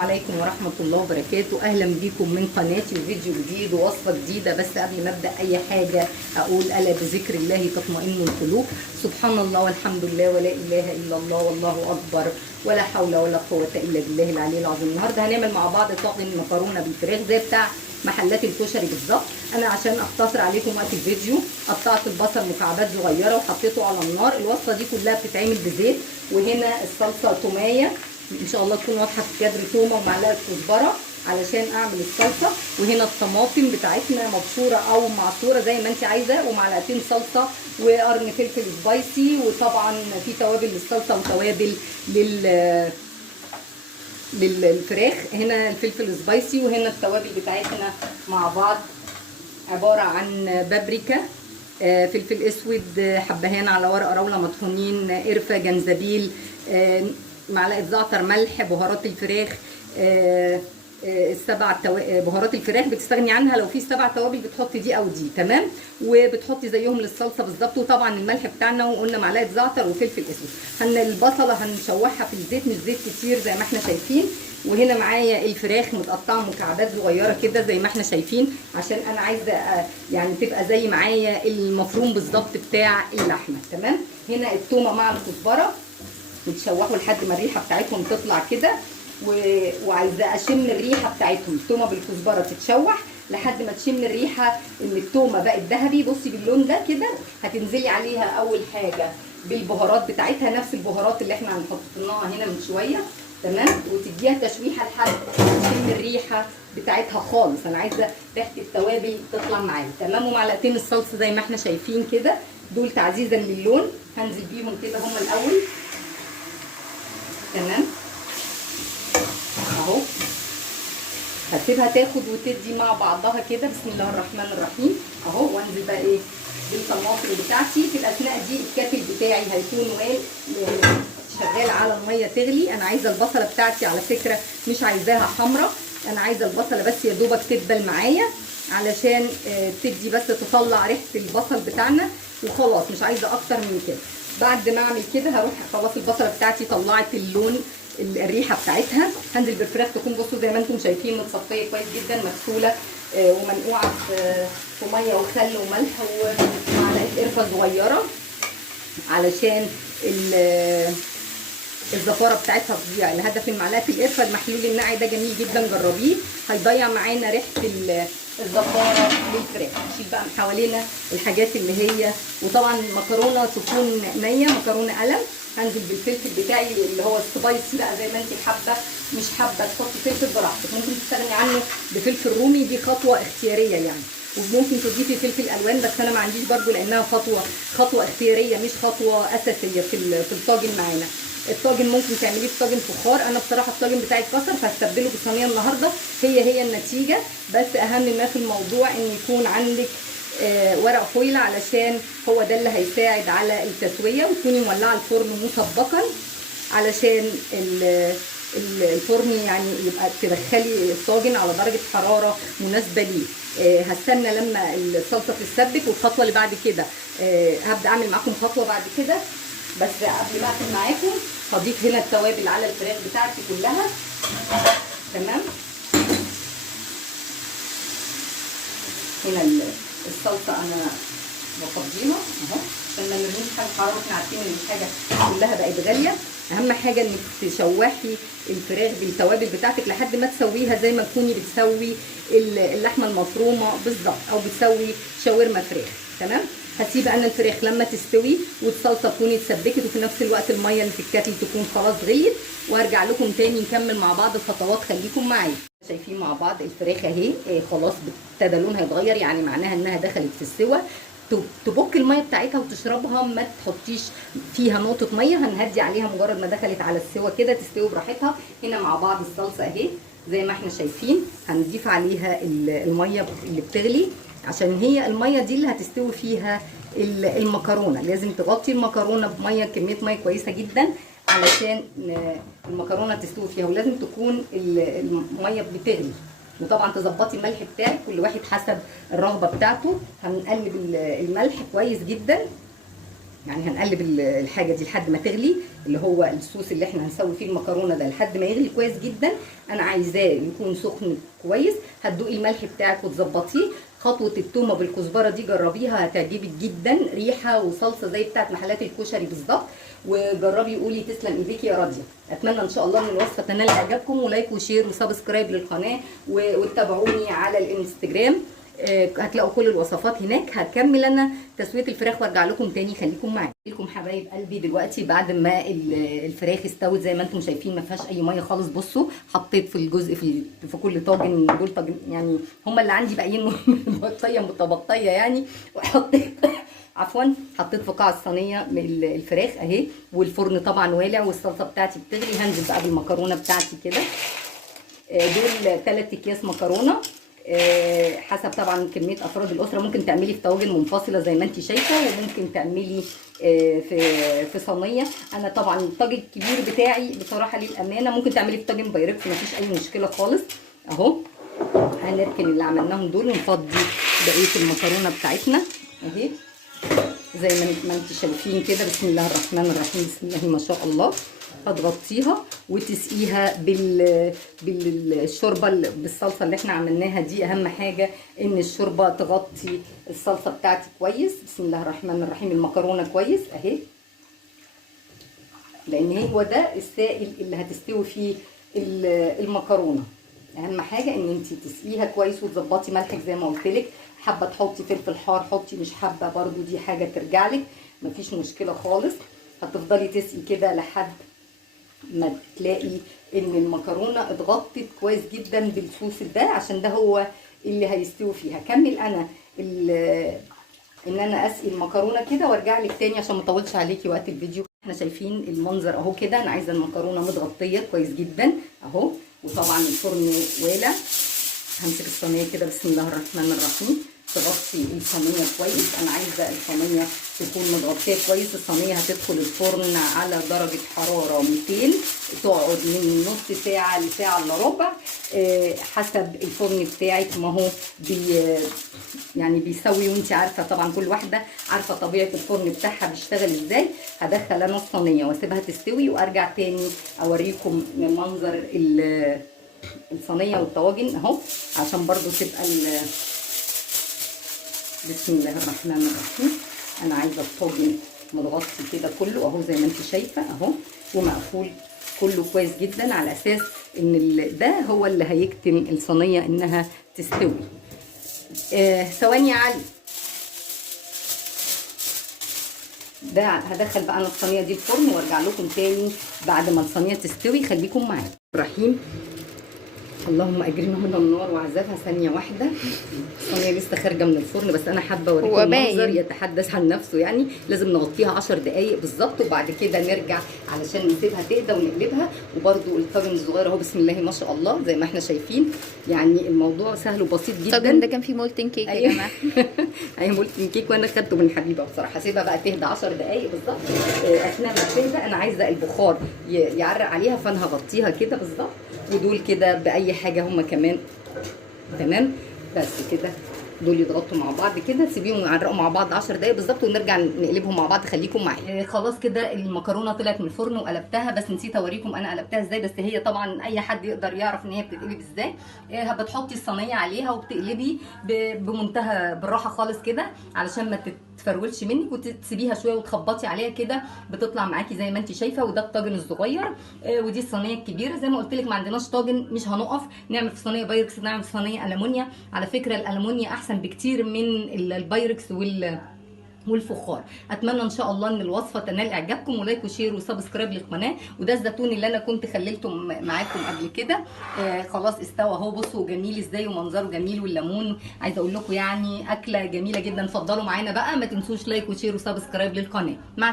عليكم ورحمة الله وبركاته. أهلا بكم من قناتي وفيديو جديد ووصفة جديدة. بس قبل ما أبدأ أي حاجة أقول ألا بذكر الله تطمئن القلوب. سبحان الله والحمد لله ولا إله إلا الله والله أكبر ولا حول ولا قوة إلا بالله العلي العظيم. النهاردة هنعمل مع بعض طاجن مكرونة بالفراخ زي بتاع محلات الكشري بالظبط. أنا عشان أختصر عليكم وقت الفيديو قطعت البصل مكعبات صغيرة وحطيته على النار. الوصفة دي كلها بتتعمل بزيت، وهنا الصلصة تومية ان شاء الله تكون واضحه في كادر، تومه ومعلقه كزبره علشان اعمل الصلصه، وهنا الطماطم بتاعتنا مبشوره او معصوره زي ما انت عايزه، ومعلقتين صلصه وقرن فلفل سبايسي، وطبعا في توابل للصلصه وتوابل للفراخ. هنا الفلفل سبايسي وهنا التوابل بتاعتنا مع بعض عباره عن بابريكا، فلفل اسود، حبهان على ورق راوله مطحونين، قرفه، جنزبيل، معلقه زعتر، ملح، بهارات الفراخ، بهارات الفراخ بتستغني عنها، لو في 7 توابل بتحطي دي او دي، تمام، وبتحطي زيهم للصلصه بالظبط. وطبعا الملح بتاعنا، وقلنا معلقه زعتر وفلفل اسود. البصله هنشوحها في الزيت، مش زيت كتير زي ما احنا شايفين. وهنا معايا الفراخ متقطعه مكعبات صغيره كده زي ما احنا شايفين، عشان انا عايزه يعني تبقى زي معايا المفروم بالظبط بتاع اللحمه، تمام. هنا التومه مع الكزبره يتشوحوا لحد ما الريحه بتاعتهم تطلع كده، وعايزه اشم الريحه بتاعتهم. التومه بالكزبره تتشوح لحد ما تشم الريحه ان التومه بقت ذهبي. بصي باللون ده كده هتنزلي عليها اول حاجه بالبهارات بتاعتها، نفس البهارات اللي احنا حطيناها هنا من شويه، تمام، وتديها تشويحه لحد تشم الريحه بتاعتها خالص. انا عايزه ريحه التوابل تطلع معايا، تمام. ومعلقتين الصلصه زي ما احنا شايفين كده، دول تعزيزا للون، هنزل بيهم كده هما الاول، تمام اهو. هسيبها تاخد وتدي مع بعضها كده، بسم الله الرحمن الرحيم اهو. وانزل بقى ايه بالطماطم بتاعتي. في الاثناء دي الكاتل بتاعي هيكون شغال على الميه تغلي. انا عايزه البصله بتاعتي على فكره مش عايزاها حمراء، انا عايزه البصله بس يا دوبك تدبل معايا علشان تدي بس تطلع ريحه البصل بتاعنا وخلاص، مش عايزه اكتر من كده. بعد ما اعمل كده هروح خلاص البصله بتاعتي طلعت اللون الريحه بتاعتها. هنزل بالفراخ، تكون بصوا زي ما انتم شايفين متصفيه كويس جدا، مغسوله ومنقوعه في ميه وخل وملح ومعلقه قرفه صغيره علشان الزفاره بتاعتها تضيع. الهدف من معلقه القرفه المحلول الناعي ده جميل جدا، جربيه، هيضيع معانا ريحه الزفاره للفراخ. نشيل بقى من حوالينا الحاجات اللي هي، وطبعا المكرونه تكون نيه، مكرونه قلم. هنزل بالفلفل بتاعي اللي هو السبايسي بقى زي ما انت حابه، مش حابه تحطي فلفل براحتك، ممكن تستغني عنه بفلفل رومي، دي خطوه اختياريه يعني، وممكن تضيفي فلفل الوان، بس انا ما عنديش برضو لانها خطوه اختياريه مش خطوه اساسيه في الطاجن معانا. الطاجن ممكن تعمليه في طاجن فخار، انا بصراحه الطاجن بتاعي اتكسر فهستبدله بصينيه النهارده، هي النتيجه. بس اهم ما في الموضوع ان يكون عندك ورق فويل، علشان هو ده اللي هيساعد على التسويه، وتكوني مولعه الفرن مسبقا علشان الفرن يعني يبقى تدخلي الطاجن على درجه حراره مناسبه ليه. هستنى لما الصلصه تتسبك، والخطوه اللي بعد كده هبدا اعمل معاكم خطوه بعد كده. بس قبل ما اقفل معاكم هضيف هنا التوابل على الفراخ بتاعتي كلها، تمام. هنا الصلصه انا بفضيها اهو عشان ما نرميش حاجه حرام، احنا عارفين ان الحاجه كلها بقت غاليه. اهم حاجه انك تشوحي الفراخ بالتوابل بتاعتك لحد ما تسويها زي ما تكوني بتسوي اللحمه المفرومه بالظبط، او بتسوي شاورما فراخ، تمام. هسيب انا الفراخ لما تستوي والصلصه تكون اتسبكت، وفي نفس الوقت الميه اللي في الكاتل تكون خلاص غليت، وارجع لكم تاني نكمل مع بعض الخطوات. خليكم معايا. شايفين مع بعض الفراخ اهي خلاص ابتدى لونها يتغير، يعني معناها انها دخلت في السوى. تبك الميه بتاعتها وتشربها، ما تحطيش فيها نقطه ميه، هنهدي عليها مجرد ما دخلت على السوى كده تستوي براحتها. هنا مع بعض الصلصه اهي زي ما احنا شايفين، هنضيف عليها الميه اللي بتغلي، عشان هي الميه دي اللي هتستوي فيها المكرونه. لازم تغطي المكرونه بميه، كميه ميه كويسه جدا علشان المكرونه تستوي فيها، ولازم تكون الميه بتغلي. وطبعا تظبطي الملح بتاعك، كل واحد حسب الرغبه بتاعته. هنقلب الملح كويس جدا يعني هنقلب الحاجه دي لحد ما تغلي، اللي هو الصوص اللي احنا هنسوي فيه المكرونه ده لحد ما يغلي كويس جدا. انا عايزاه يكون سخن كويس. هتدوقي الملح بتاعك وتظبطيه. خطوه التومه بالكزبره دي جربيها هتعجبك جدا، ريحه وصلصه زي بتاعت محلات الكشري بالظبط. وجربي قولي تسلم ايديكي يا راضيه. اتمنى ان شاء الله ان الوصفه تنال اعجابكم، ولايك وشير وسبسكرايب للقناه، وتتابعوني على الانستجرام. هتلاقوا كل الوصفات هناك. هكمل انا تسويه الفراخ وارجع لكم تاني، خليكم معايا. لكم حبايب قلبي دلوقتي بعد ما الفراخ استوت زي ما انتم شايفين ما فيهاش اي ميه خالص. بصوا حطيت في الجزء في كل طاجن، دول طاجن يعني هم اللي عندي باقيين متغطيه متبطيه يعني. وحطيت عفوا حطيت في قاع الصينيه الفراخ اهي، والفرن طبعا والع والصلصه بتاعتي بتغلي. هنزل بقى بالمكرونه بتاعتي كده. دول 3 اكياس مكرونه حسب طبعا كميه افراد الاسره. ممكن تعملي في طواجن منفصله زي ما انت شايفه، وممكن تعملي في صينيه. انا طبعا الطاجن الكبير بتاعي بصراحه للامانه ممكن تعملي في طاجن بايركس مفيش اي مشكله خالص. اهو هنركن اللي عملناهم دول ونفضي بقيه المكرونه بتاعتنا اهي زي ما انتم شايفين كده. بسم الله الرحمن الرحيم، بسم الله ما شاء الله. هتغطيها وتسقيها بالشوربه بالصلصه اللي احنا عملناها دي. اهم حاجه ان الشوربه تغطي الصلصه بتاعتي كويس. بسم الله الرحمن الرحيم. المكرونه كويس اهي، لان هو ده السائل اللي هتستوي فيه المكرونه. اهم حاجه ان انت تسقيها كويس وتظبطي ملحك زي ما قلت لك. حابه تحطي فلفل حار حطي، مش حابه برده دي حاجه ترجع لك، مفيش مشكله خالص. هتفضلي تسقي كده لحد ما تلاقي ان المكرونه اتغطت كويس جدا بالصوص ده، عشان ده هو اللي هيستوي فيها. هكمل انا ان انا اسقي المكرونه كده وارجع لك تاني عشان ما اطولش عليكي وقت الفيديو. احنا شايفين المنظر اهو كده. انا عايزه المكرونه متغطيه كويس جدا اهو، وطبعا الفرن والع. همسك الصينيه كده بسم الله الرحمن الرحيم، تغطي الصينيه كويس. انا عايزه الصينيه تكون متغطيه كويس. الصينيه هتدخل الفرن على درجه حراره 200، تقعد من نص ساعه لساعه الا ربع حسب الفرن بتاعك. ما هو يعني بيسوي، وانت عارفه طبعا كل واحده عارفه طبيعه الفرن بتاعها بيشتغل ازاي. هدخل انا الصينيه واسيبها تستوي وارجع تاني اوريكم من منظر الصينيه والطواجن اهو، عشان برضو تبقى بسم الله الرحمن الرحيم. انا عايزه الطاجن متغطي كده كله اهو زي ما انت شايفه اهو، ومقفول كله كويس جدا على اساس ان ده هو اللي هيكتم الصينيه انها تستوي. ثواني يا علي. ده هدخل بقى انا الصينيه دي الفرن وارجع لكم تاني بعد ما الصينيه تستوي. خليكم معايا. الرحيم اللهم اجرنا من النار وعذابها. ثانيه واحده، الصينيه لسه خارجه من الفرن بس انا حابه اوريكم المنظر يتحدث عن نفسه. يعني لازم نغطيها 10 دقائق بالظبط وبعد كده نرجع علشان نسيبها تهدى ونقلبها. وبرده الطاجن الصغير اهو بسم الله ما شاء الله زي ما احنا شايفين. يعني الموضوع سهل وبسيط جدا. الطاجن ده كان فيه مولتن كيك يا جماعه. اهي مولتن كيك وانا خدته من حبيبه بصراحه. هسيبها بقى تهدى 10 دقائق بالظبط. اثناء ما تهدى انا عايزه البخار يعرق عليها، فانا هغطيها كده بالظبط. ودول كده باي حاجه هم كمان تمام. بس كده دول يضغطوا مع بعض كده، سيبيهم يعرقوا مع بعض 10 دقايق بالظبط ونرجع نقلبهم مع بعض. خليكم معايا. خلاص كده المكرونه طلعت من الفرن وقلبتها، بس نسيت اوريكم انا قلبتها ازاي. بس هي طبعا اي حد يقدر يعرف ان هي بتتقلب ازاي. بتحطي الصينيه عليها وبتقلبي بمنتهى بالراحه خالص كده علشان ما تفرولش منك، وتسيبيها شويه وتخبطي عليها كده بتطلع معاكي زي ما انت شايفه. وده الطاجن الصغير ودي الصينيه الكبيره. زي ما قلت لك ما عندناش طاجن مش هنقف نعمل في صينيه بايركس، نعمل في صينيه المونيا. على فكره الالمونيا احسن بكتير من البايركس والفخار. اتمنى ان شاء الله ان الوصفه تنال اعجابكم، ولايك وشير وسبسكرايب للقناه. وده الزيتون اللي انا كنت خللته معاكم قبل كده. خلاص استوى اهو. بصوا جميل ازاي ومنظره جميل، والليمون عايزه اقول لكم يعني اكله جميله جدا. اتفضلوا معانا بقى، ما تنسوش لايك وشير وسبسكرايب للقناه. مع